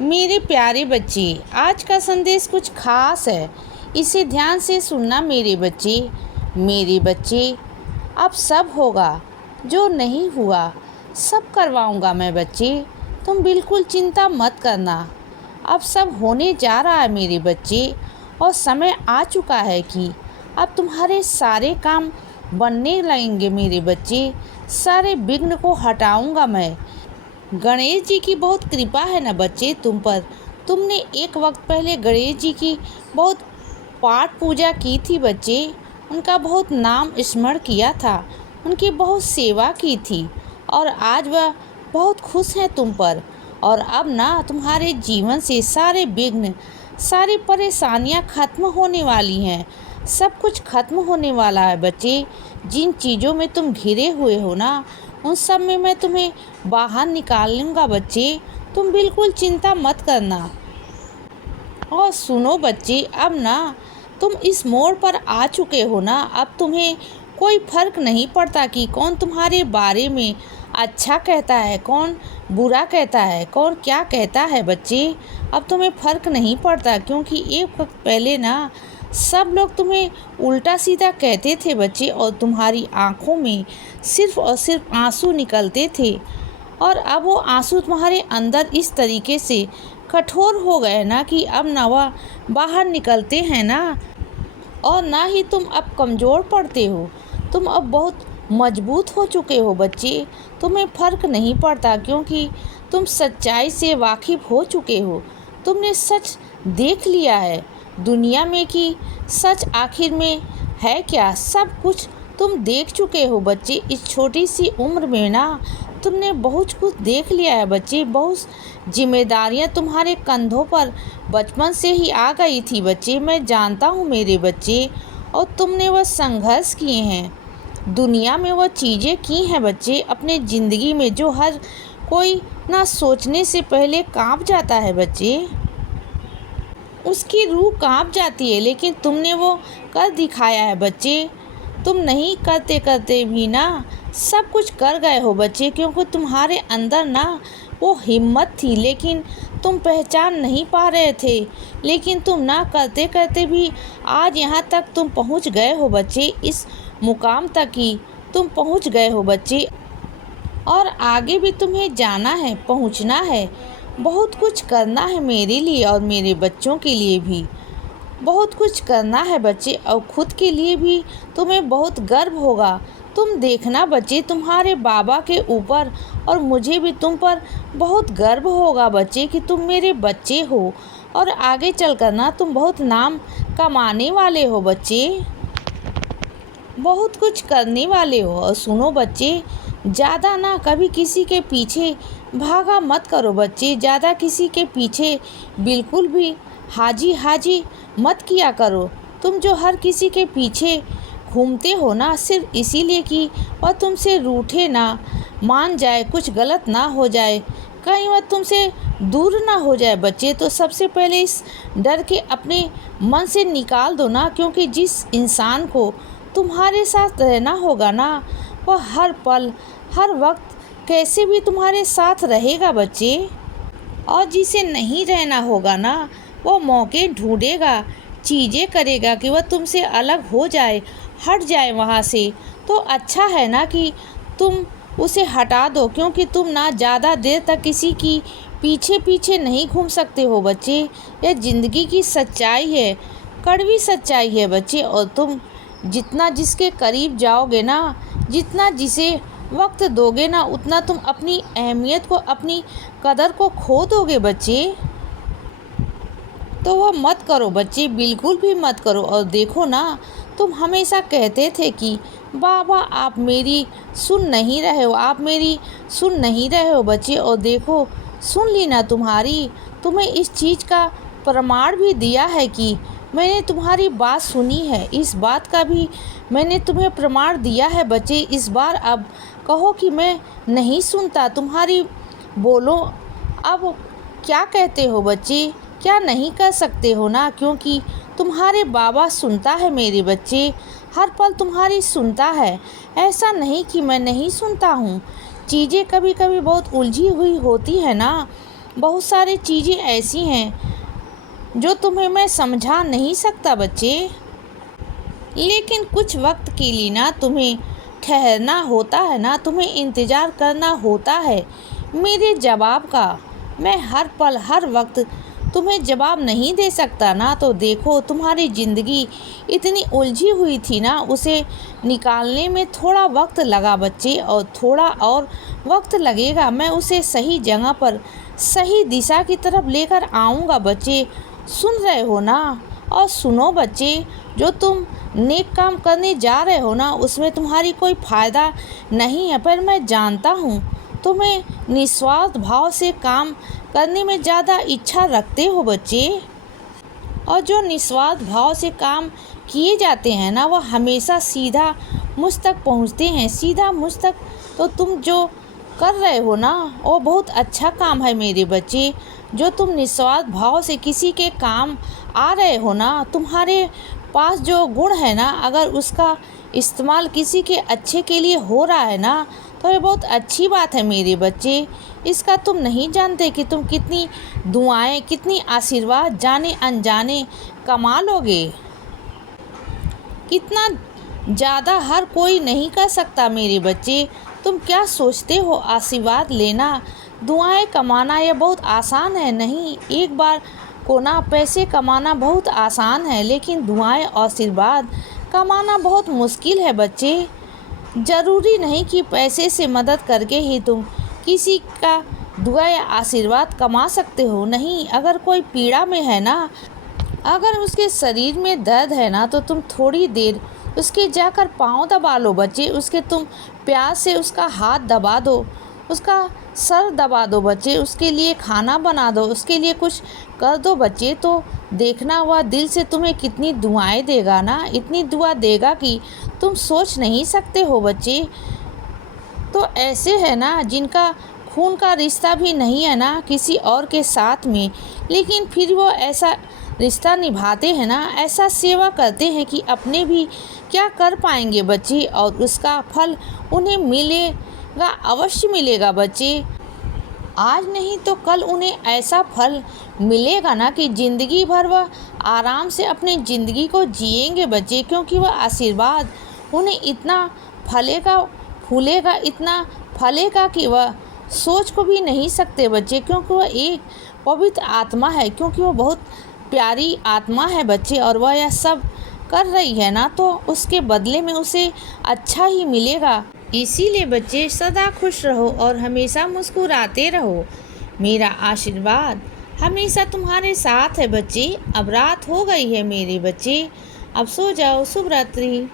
मेरे प्यारे बच्चे, आज का संदेश कुछ खास है। इसे ध्यान से सुनना मेरे बच्चे। मेरे बच्चे, अब सब होगा, जो नहीं हुआ सब करवाऊंगा मैं बच्चे। तुम बिल्कुल चिंता मत करना। अब सब होने जा रहा है मेरे बच्चे, और समय आ चुका है कि अब तुम्हारे सारे काम बनने लगेंगे मेरे बच्चे। सारे विघ्न को हटाऊंगा मैं। गणेश जी की बहुत कृपा है ना बच्चे तुम पर। तुमने एक वक्त पहले गणेश जी की बहुत पाठ पूजा की थी बच्चे। उनका बहुत नाम स्मरण किया था, उनकी बहुत सेवा की थी, और आज वह बहुत खुश हैं तुम पर। और अब ना तुम्हारे जीवन से सारे विघ्न, सारी परेशानियां खत्म होने वाली हैं। सब कुछ खत्म होने वाला है बच्चे। जिन चीज़ों में तुम घिरे हुए हो ना, उन सब में मैं तुम्हें बाहर निकाल लूँगा बच्चे। तुम बिल्कुल चिंता मत करना। और सुनो बच्चे, अब ना तुम इस मोड़ पर आ चुके हो ना। अब तुम्हें कोई फर्क नहीं पड़ता कि कौन तुम्हारे बारे में अच्छा कहता है, कौन बुरा कहता है, कौन क्या कहता है बच्चे। अब तुम्हें फर्क नहीं पड़ता, क्योंकि एक वक्त पहले ना सब लोग तुम्हें उल्टा सीधा कहते थे बच्चे, और तुम्हारी आंखों में सिर्फ और सिर्फ आंसू निकलते थे। और अब वो आंसू तुम्हारे अंदर इस तरीके से कठोर हो गए ना कि अब ना वह बाहर निकलते हैं ना। और ना ही तुम अब कमज़ोर पड़ते हो, तुम अब बहुत मजबूत हो चुके हो बच्चे। तुम्हें फ़र्क नहीं पड़ता, क्योंकि तुम सच्चाई से वाकिफ़ हो चुके हो। तुमने सच देख लिया है दुनिया में कि सच आखिर में है क्या। सब कुछ तुम देख चुके हो बच्चे। इस छोटी सी उम्र में ना तुमने बहुत कुछ देख लिया है बच्चे। बहुत जिम्मेदारियां तुम्हारे कंधों पर बचपन से ही आ गई थी बच्चे। मैं जानता हूँ मेरे बच्चे, और तुमने वह संघर्ष किए हैं, दुनिया में वह चीज़ें की हैं बच्चे अपने ज़िंदगी में, जो हर कोई ना सोचने से पहले कांप जाता है बच्चे। उसकी रूह कांप जाती है, लेकिन तुमने वो कर दिखाया है बच्चे। तुम नहीं करते करते भी ना सब कुछ कर गए हो बच्चे, क्योंकि तुम्हारे अंदर ना वो हिम्मत थी, लेकिन तुम पहचान नहीं पा रहे थे। लेकिन तुम ना करते करते भी आज यहाँ तक तुम पहुँच गए हो बच्चे। इस मुकाम तक ही तुम पहुँच गए हो बच्चे, और आगे भी तुम्हें जाना है, पहुँचना है। बहुत कुछ करना है मेरे लिए और मेरे बच्चों के लिए भी। बहुत कुछ करना है बच्चे, और खुद के लिए भी तुम्हें बहुत गर्व होगा। तुम देखना बच्चे, तुम्हारे बाबा के ऊपर और मुझे भी तुम पर बहुत गर्व होगा बच्चे कि तुम मेरे बच्चे हो, और आगे चल कर ना तुम बहुत नाम कमाने वाले हो बच्चे, बहुत कुछ करने वाले हो। और सुनो बच्चे, ज़्यादा ना कभी किसी के पीछे भागा मत करो बच्चे। ज़्यादा किसी के पीछे बिल्कुल भी हाजी हाजी मत किया करो। तुम जो हर किसी के पीछे घूमते हो ना, सिर्फ इसीलिए कि वह तुमसे रूठे ना, मान जाए, कुछ गलत ना हो जाए, कहीं वह तुमसे दूर ना हो जाए बच्चे, तो सबसे पहले इस डर के अपने मन से निकाल दो ना। क्योंकि जिस इंसान को तुम्हारे साथ रहना होगा ना, वह हर पल हर वक्त कैसे भी तुम्हारे साथ रहेगा बच्चे। और जिसे नहीं रहना होगा ना, वो मौके ढूंढेगा, चीज़ें करेगा कि वह तुमसे अलग हो जाए, हट जाए वहाँ से। तो अच्छा है ना कि तुम उसे हटा दो, क्योंकि तुम ना ज़्यादा देर तक किसी की पीछे पीछे नहीं घूम सकते हो बच्चे। यह ज़िंदगी की सच्चाई है, कड़वी सच्चाई है बच्चे। और तुम जितना जिसके करीब जाओगे ना, जितना जिसे वक्त दोगे ना, उतना तुम अपनी अहमियत को, अपनी कदर को खो दोगे बच्चे। तो वह मत करो बच्चे, बिल्कुल भी मत करो। और देखो ना, तुम हमेशा कहते थे कि बाबा आप मेरी सुन नहीं रहे हो, आप मेरी सुन नहीं रहे हो बच्चे। और देखो, सुन ली ना तुम्हारी। तुम्हें इस चीज़ का प्रमाण भी दिया है कि मैंने तुम्हारी बात सुनी है। इस बात का भी मैंने तुम्हें प्रमाण दिया है बच्चे। इस बार अब कहो कि मैं नहीं सुनता तुम्हारी, बोलो अब क्या कहते हो बच्चे। क्या नहीं कर सकते हो ना, क्योंकि तुम्हारे बाबा सुनता है मेरे बच्चे, हर पल तुम्हारी सुनता है। ऐसा नहीं कि मैं नहीं सुनता हूँ। चीज़ें कभी कभी बहुत उलझी हुई होती है ना, बहुत सारी चीज़ें ऐसी हैं जो तुम्हें मैं समझा नहीं सकता बच्चे, लेकिन कुछ वक्त के लिए ना तुम्हें ठहरना होता है ना, तुम्हें इंतज़ार करना होता है मेरे जवाब का। मैं हर पल हर वक्त तुम्हें जवाब नहीं दे सकता ना। तो देखो, तुम्हारी ज़िंदगी इतनी उलझी हुई थी ना, उसे निकालने में थोड़ा वक्त लगा बच्चे, और थोड़ा और वक्त लगेगा। मैं उसे सही जगह पर सही दिशा की तरफ लेकर आऊँगा बच्चे। सुन रहे हो ना? और सुनो बच्चे, जो तुम नेक काम करने जा रहे हो ना, उसमें तुम्हारी कोई फ़ायदा नहीं है, पर मैं जानता हूँ तुम्हें निस्वार्थ भाव से काम करने में ज़्यादा इच्छा रखते हो बच्चे। और जो निस्वार्थ भाव से काम किए जाते हैं ना, वह हमेशा सीधा मुझ तक पहुँचते हैं, सीधा मुझ तक। तो तुम जो कर रहे हो ना, वो बहुत अच्छा काम है मेरे बच्चे। जो तुम निस्वार्थ भाव से किसी के काम आ रहे हो ना, तुम्हारे पास जो गुण है ना, अगर उसका इस्तेमाल किसी के अच्छे के लिए हो रहा है ना, तो ये बहुत अच्छी बात है मेरे बच्चे। इसका तुम नहीं जानते कि तुम कितनी दुआएं, कितनी आशीर्वाद जाने अनजाने कमा लोगे। कितना ज़्यादा हर कोई नहीं कर सकता मेरे बच्चे। तुम क्या सोचते हो, आशीर्वाद लेना, दुआएं कमाना ये बहुत आसान है? नहीं, एक बार को ना पैसे कमाना बहुत आसान है, लेकिन दुआएं और आशीर्वाद कमाना बहुत मुश्किल है बच्चे। ज़रूरी नहीं कि पैसे से मदद करके ही तुम किसी का दुआ या आशीर्वाद कमा सकते हो। नहीं, अगर कोई पीड़ा में है ना, अगर उसके शरीर में दर्द है ना, तो तुम थोड़ी देर उसके जाकर पाँव दबा लो बच्चे। उसके तुम प्यार से उसका हाथ दबा दो, उसका सर दबा दो बच्चे, उसके लिए खाना बना दो, उसके लिए कुछ कर दो बच्चे। तो देखना वह दिल से तुम्हें कितनी दुआएं देगा ना, इतनी दुआ देगा कि तुम सोच नहीं सकते हो बच्चे। तो ऐसे है ना जिनका खून का रिश्ता भी नहीं है ना किसी और के साथ में, लेकिन फिर वो ऐसा रिश्ता निभाते हैं ना, ऐसा सेवा करते हैं कि अपने भी क्या कर पाएंगे बच्चे, और उसका फल उन्हें मिलेगा, अवश्य मिलेगा बच्चे। आज नहीं तो कल उन्हें ऐसा फल मिलेगा ना कि ज़िंदगी भर वह आराम से अपनी ज़िंदगी को जिएंगे बच्चे, क्योंकि वह आशीर्वाद उन्हें इतना फलेगा फूलेगा, इतना फलेगा कि वह सोच को भी नहीं सकते बच्चे। क्योंकि वह एक पवित्र आत्मा है, क्योंकि वह बहुत प्यारी आत्मा है बच्चे, और वह यह सब कर रही है ना, तो उसके बदले में उसे अच्छा ही मिलेगा। इसीलिए बच्चे सदा खुश रहो और हमेशा मुस्कुराते रहो। मेरा आशीर्वाद हमेशा तुम्हारे साथ है बच्चे। अब रात हो गई है मेरे बच्चे, अब सो जाओ। शुभ रात्रि।